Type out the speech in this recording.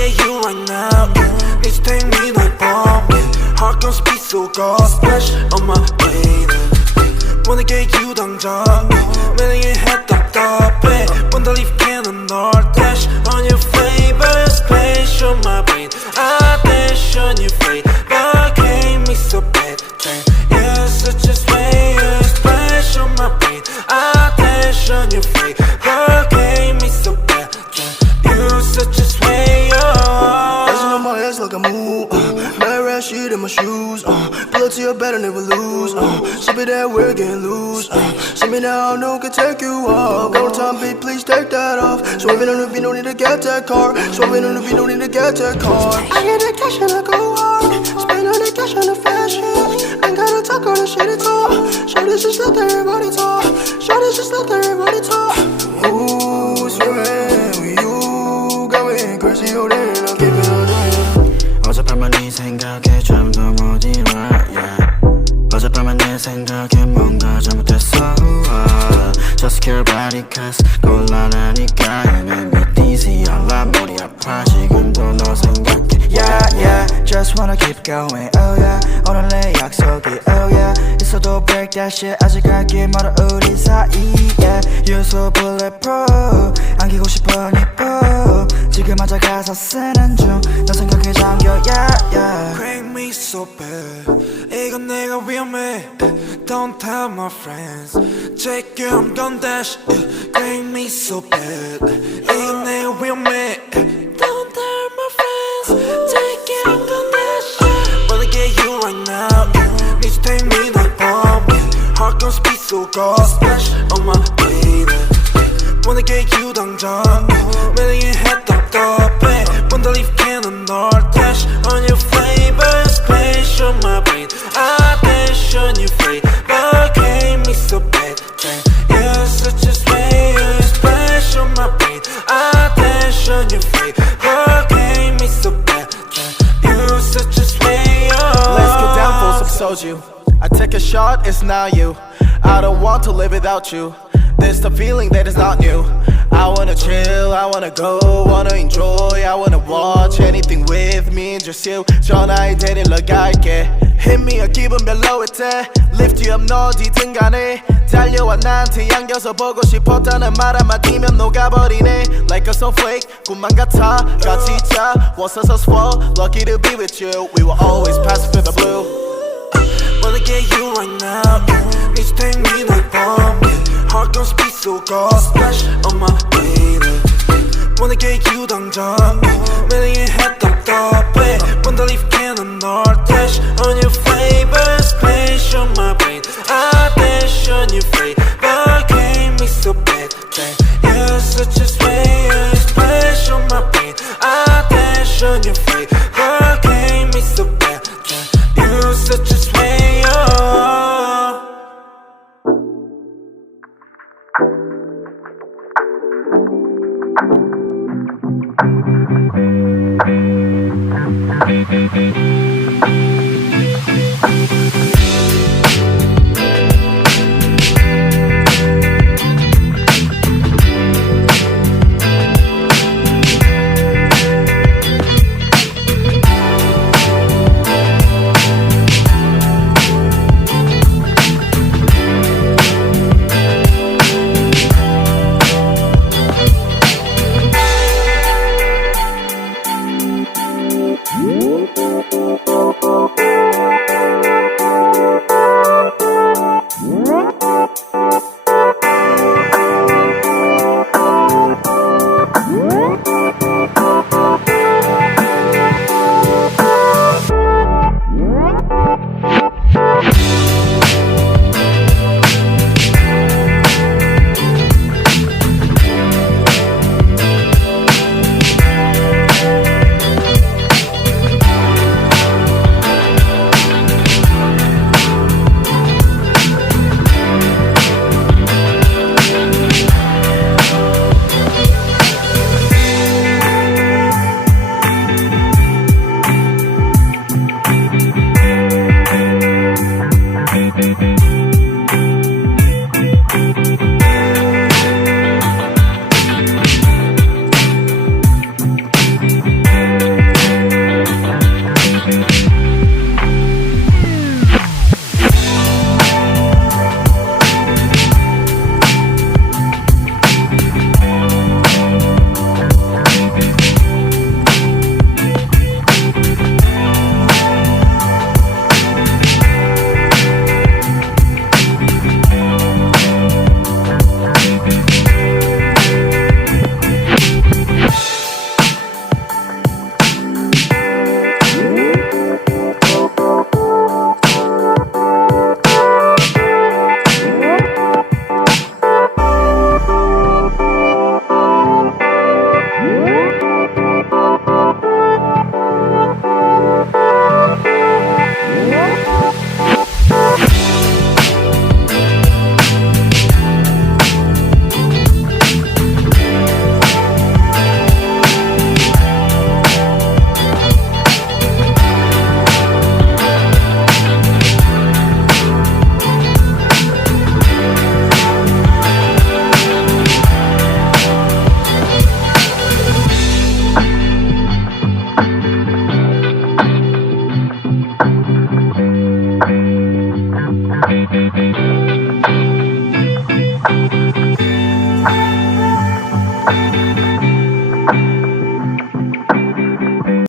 get you right now. Need to take me like bomb. Heart gon' speed so God splash on my way. Wanna get you 당장 매일 head 답답해 Wanna leave cannon or dash on your favorite space on my brain I dash on your face but gave me so bad damn. You're such a way you splash on my brain I dash on your face but gave me so bad damn. You're such a way dancing on my ass like a move mad rat shit in my shoes pull up to your bed and never lose sip it that we're getting loose see me now, no one can take you off one time, babe, please take that off swerving on the beat, no need to get that car swerving on the beat, no need to get that car I get that cash and I go hard spend on the cash on the fashion ain't gotta talk all the shit at all shorties just let everybody talk shorties just let everybody talk ooh, swearing with you going crazy, oh then I'll keep it on 어젯밤만 네 생각에 잠도 못 일어 yeah. 어젯밤만 내 생각에 뭔가 잘못했어 Just care about it cause 곤란하니까 You make me dizzy 알아 머리 아파 지금도 너 생각해 Yeah yeah Just wanna keep going oh yeah 오늘 내 약속이 oh yeah 있어도 break that shit 아직 갈 길 멀어 우리 사이 yeah You're so bulletproof 안기고 싶어 니뽀 지금 앉아 가사 쓰는 중 너 생각에 잠겨 yeah yeah Crank me so bad 이건 내가 위험해 Don't tell my friends Check you I'm gon' dash Crank me so bad 이건 내가 위험해 Don't tell my friends Check you I'm gon' dash Wanna get you right now Need to take me like bomb Heart gon' speed so God splash on my way Wanna get you 당장 매일 head 답답해 Wanna leave cannon or dash on your favorite space on my brain I dash on your face but gave me so bad damn. You're such a way you splash on my brain I dash on your face but gave me so bad damn. You're such a way Let's get down for some soju I take a shot, it's not you I don't want to live without you There's the feeling that is not new I wanna chill, I wanna go, wanna enjoy I wanna watch anything with me just you 전화에 데리러 갈게 Hit me a 기분 별로일 때 Lift you up 너 어디든 간에 달려와 나한테 안겨서 보고 싶었다는 말 한마디면 녹아버리네 Like a snowflake 꿈만 같아 같이 자 Was so swell, lucky to be with you We will always pass through the blue Wanna get you right now Need to take me like bomb Heart gon' speed so God splash on my way Wanna get you 당장 매일 head 답답해 Wanna leave cannon or dash on your favorite space on my brain I dash on your face but gave me so bad damn. You're such a way you splash on my brain I dash on your face but gave me so bad damn. You're such a way Oh,